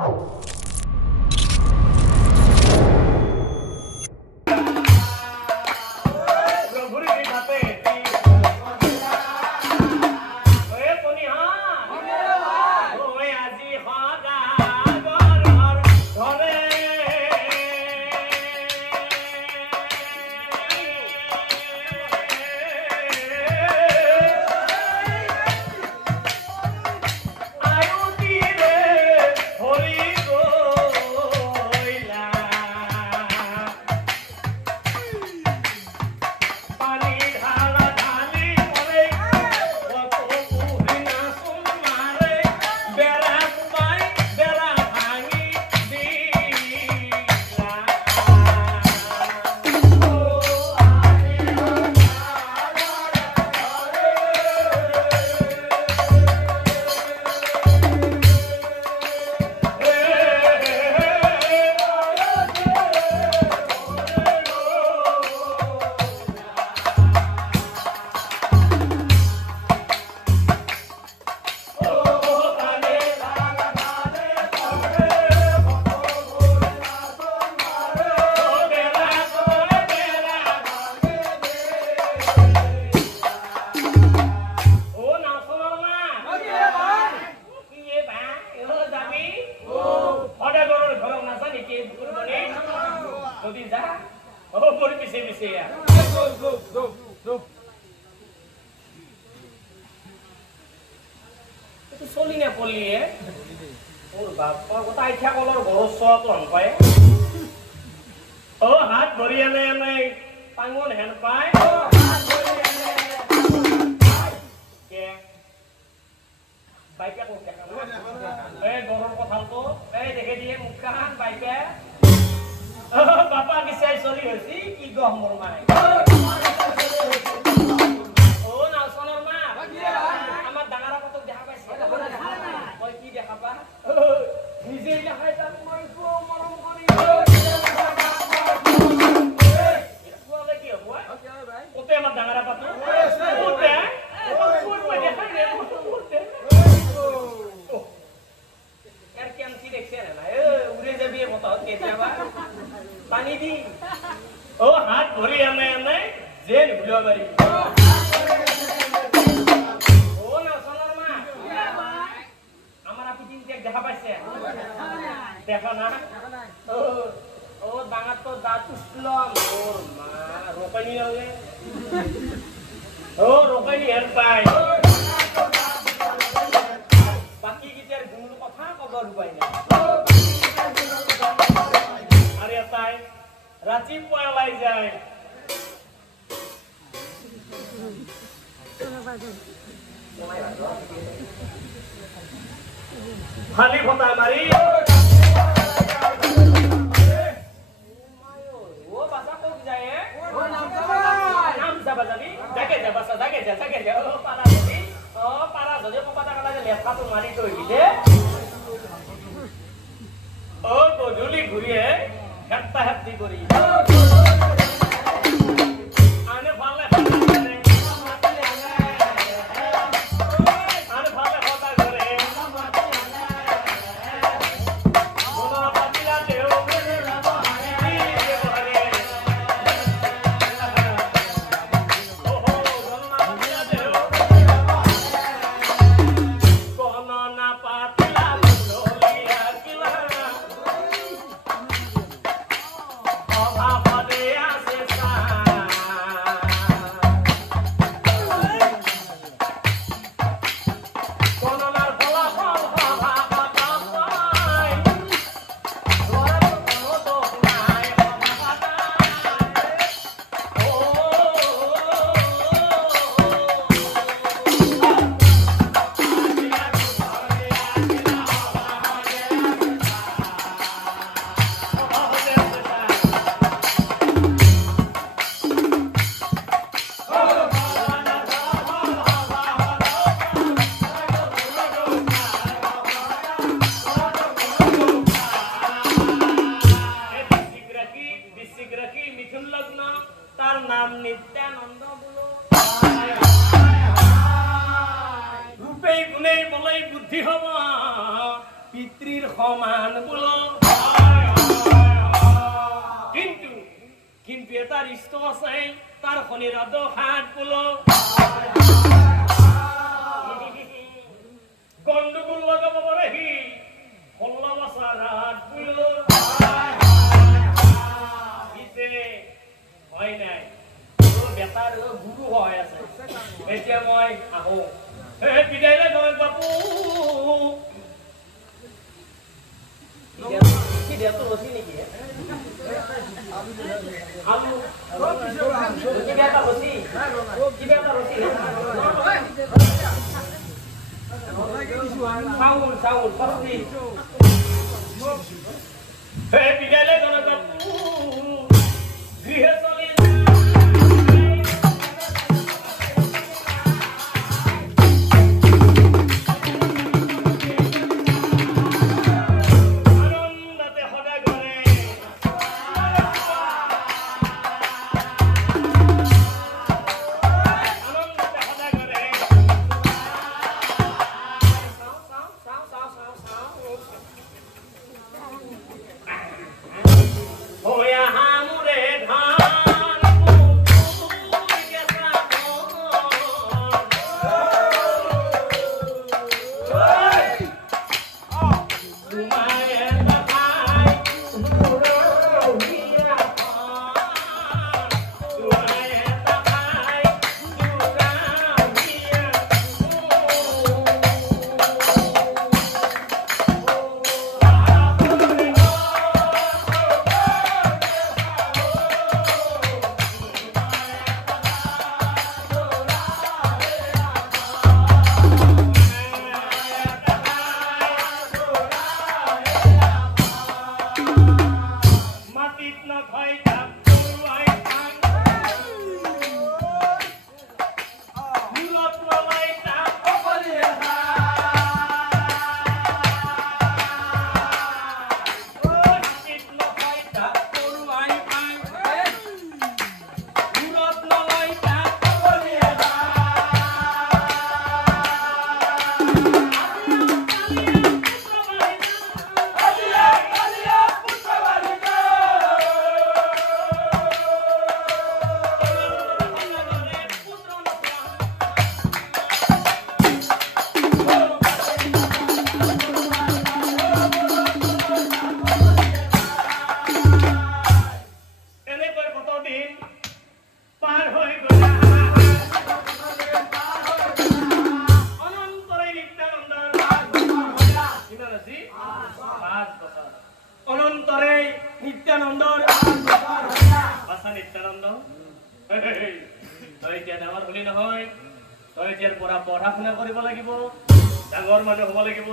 Oh, দোকান বলো কিন্তু এটা রিষ্ট আছে তার খনির দোকান বলো গন্ডগোল লাগাব বলেহি হল্লা বাসা রাত বলো হয় নাই বেটার গুরু হয় আছে এতিয়া মই আহো বিদায় লৈ গৈ বাপু দিয়াটো ৰচি নেকি কিবা এটা ৰচি চাউল চব্জি বিদায় লৈ গৈ বাপু গৃহে চলি পঢ়া শুনা কৰিব লাগিব ডাঙৰ মানুহ হ'ব লাগিব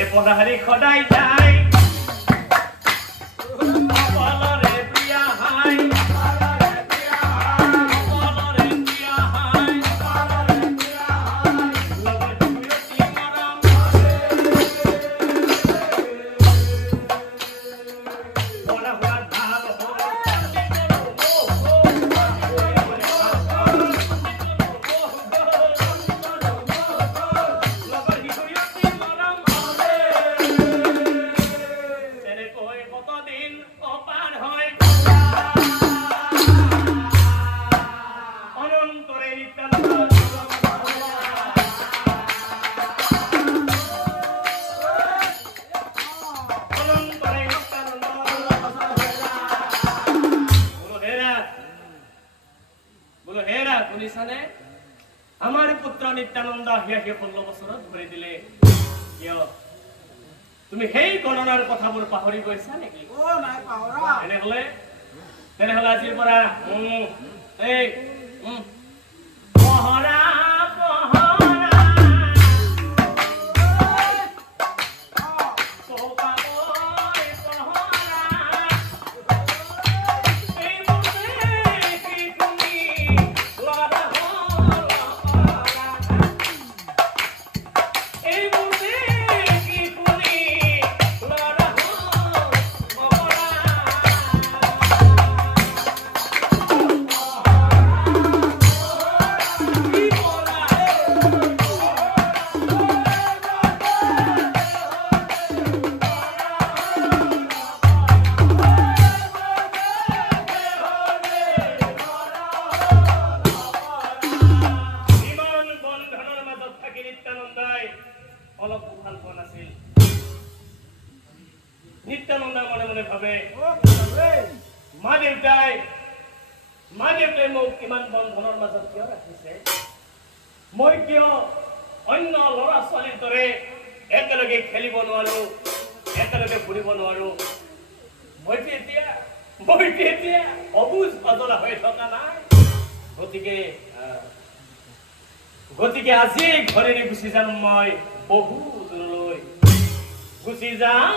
এই পঢ়াহাৰী সদায় যায় আমাৰ পুত্ৰ নিত্যানন্দ আহিয়া 16 বছৰত ধৰি দিলে কিয় তুমি সেই গণনাৰ কথাবোৰ পাহৰি গৈছা নেকি নাই পাহৰা তেনেহলে আজিৰ পৰা এই পহৰা অলপ ভাল পোৱা নাছিল নিত্যানন্দ মনে মনে ভাবে মা দেউতাই মোক কিমান বন্ধনৰ মাজত কিয় ৰাখিছে মই কিয় অন্য ল'ৰা ছোৱালীৰ দৰে একেলগে খেলিব নোৱাৰো একেলগে ফুৰিব নোৱাৰো মইতো এতিয়া অবুজ অজলা হৈ থকা নাই গতিকে আজি ঘৰেৰে গুচি যাম মই বহু দূৰলৈ গুচি যাম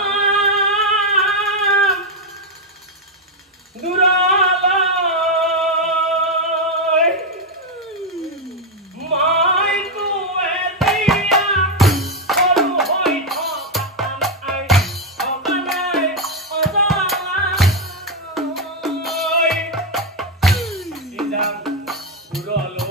দূৰলৈ মাইকো এতিয়া সৰু হৈ থকা নাই অজলাই গুচি যাম দূৰলৈ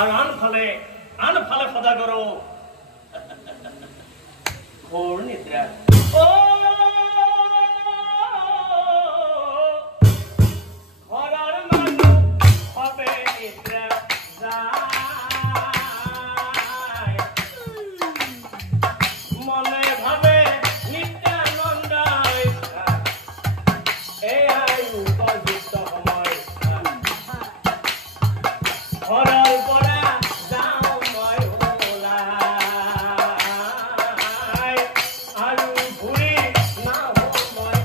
আর আনফালে সদা করো ঘোর নিদ্রা ও ঘরার মানুষ হবে নিদ্রা যায় মনে ভাবে নিত্যানন্দ এই উপযুক্ত সময় ঘরের পরে যাও মই ওলাই আৰু ঘূৰি নাহো মই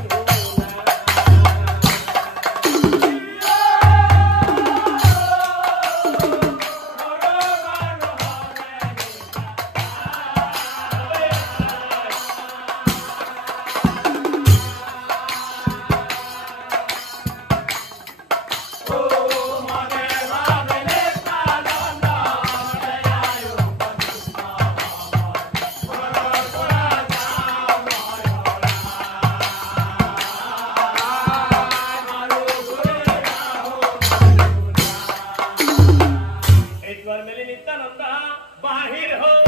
বাহিৰ হোক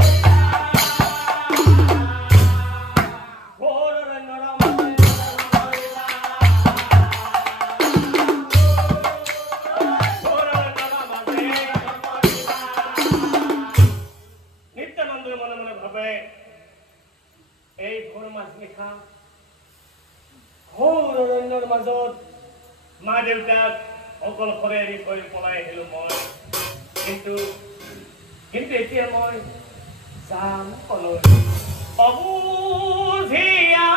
নিত্যানন্দ মনে মনে ভাবে এই ঘোৰ মাছ নিশা ঘোৰ অৰণ্যৰ মাজত মা দেউতাক অকলশৰে এৰি থৈ পলাই আহিলো মই কিন্তু এতিয়া মই যাম কলৈ অবুঝিয়া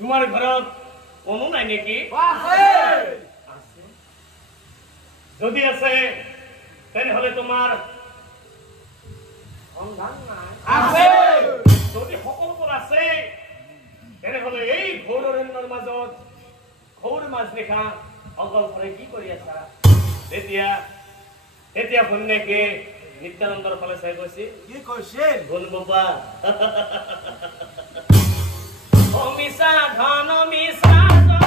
তোমাৰ ঘৰত কোনো নাই নেকি? যদি আছে তেনেহলে তোমাৰ যদি সকলোবোৰ আছে তেনেহলে এই ঘোৰ অৰণ্যৰ মাজত ঘোৰ মাজনিশা অকলশৰে কি কৰি আছা? তেতিয়া ভন্যেকে নিত্যানন্দৰ ফালে চাই কৈছিল, কি কৈছিল? গুণ বাবা মিছা ধন মিছা